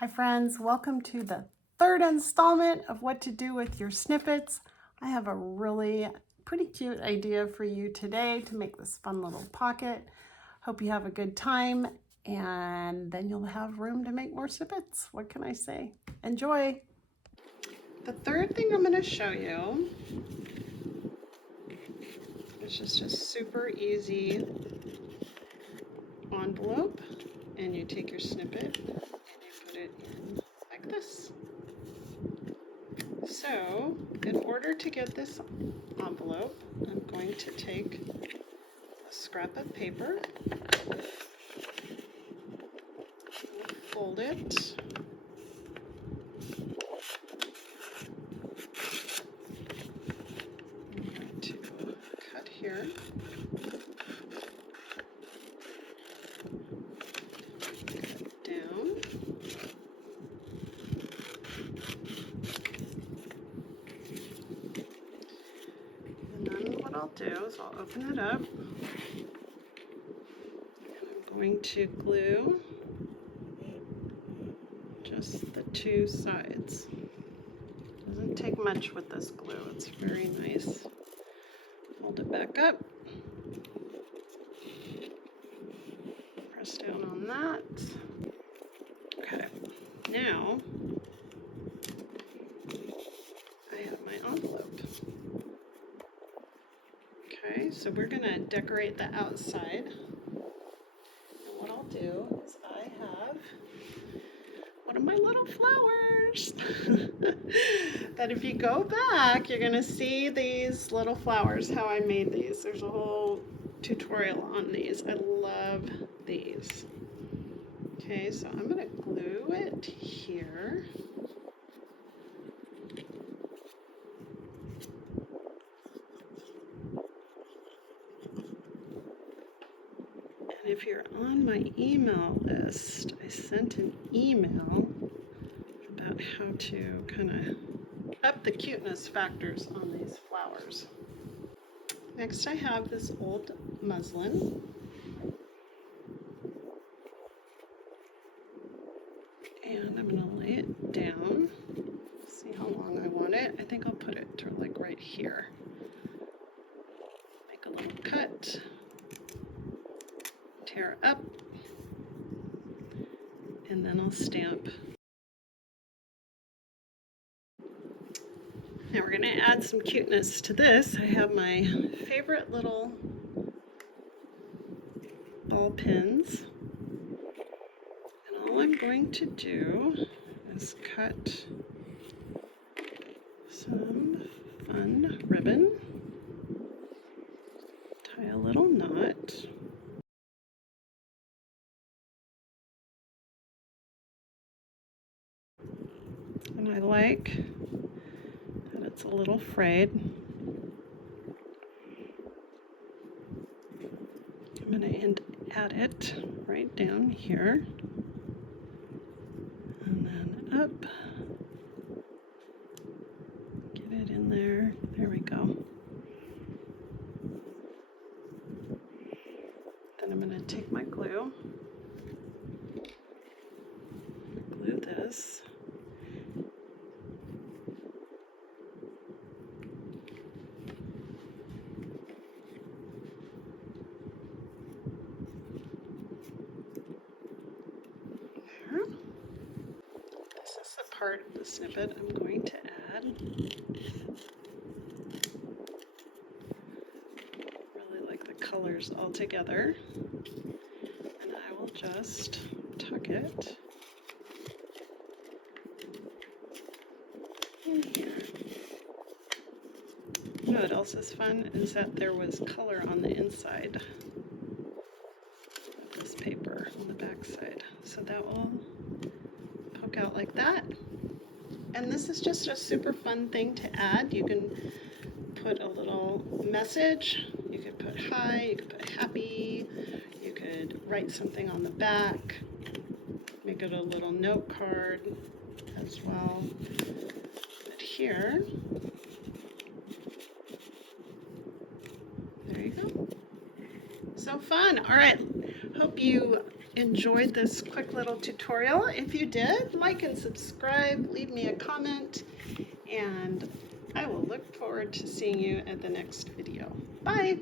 Hi friends, welcome to the third installment of what to do with your snippets. I have a really pretty cute idea for you today to make this fun little pocket. Hope you have a good time and then you'll have room to make more snippets. What can I say? Enjoy! The third thing I'm going to show you is just a super easy envelope, and you take your snippet and you put it in like this. So, in order to get this envelope, I'm going to take a scrap of paper, fold it, I'm going to cut here, cut down, and then what I'll do is I'll open it up, and I'm going to glue just the two sides. Doesn't take much with this glue, it's very nice. Hold it back up, press down on that. Okay, now I have my envelope. Okay, so we're gonna decorate the outside. And what I'll do is I have one of my little flowers that if you go back, you're gonna see these little flowers, how I made these. There's a whole tutorial on these. I love these. Okay, so I'm gonna glue it here. And if you're on my email list, I sent an email about how to kind of up the cuteness factors on these flowers. Next I have this old muslin. And I'm gonna lay it down. See how long I want it. I think I'll put it to like right here. Make a little cut. Tear up. And then I'll stamp. Now we're gonna add some cuteness to this. I have my favorite little ball pins. And all I'm going to do is cut some fun ribbon, tie a little knot, and I like that it's a little frayed. I'm going to add it right down here, and then up, get it in there, there we go. Then I'm going to take my glue, glue this, there. This is the part of the snippet I'm going to add. Really like the colors all together. And I will just tuck it in here. You know what else is fun is that there was color on the inside of this paper on the back side. So that will poke out like that. And this is just a super fun thing to add. You can put a little message. You could put hi, you could put happy, you could write something on the back, make it a little note card as well. But here, there you go. So fun. All right, hope you enjoyed this quick little tutorial. If you did, like and subscribe, leave me a comment, and I will look forward to seeing you at the next video. Bye!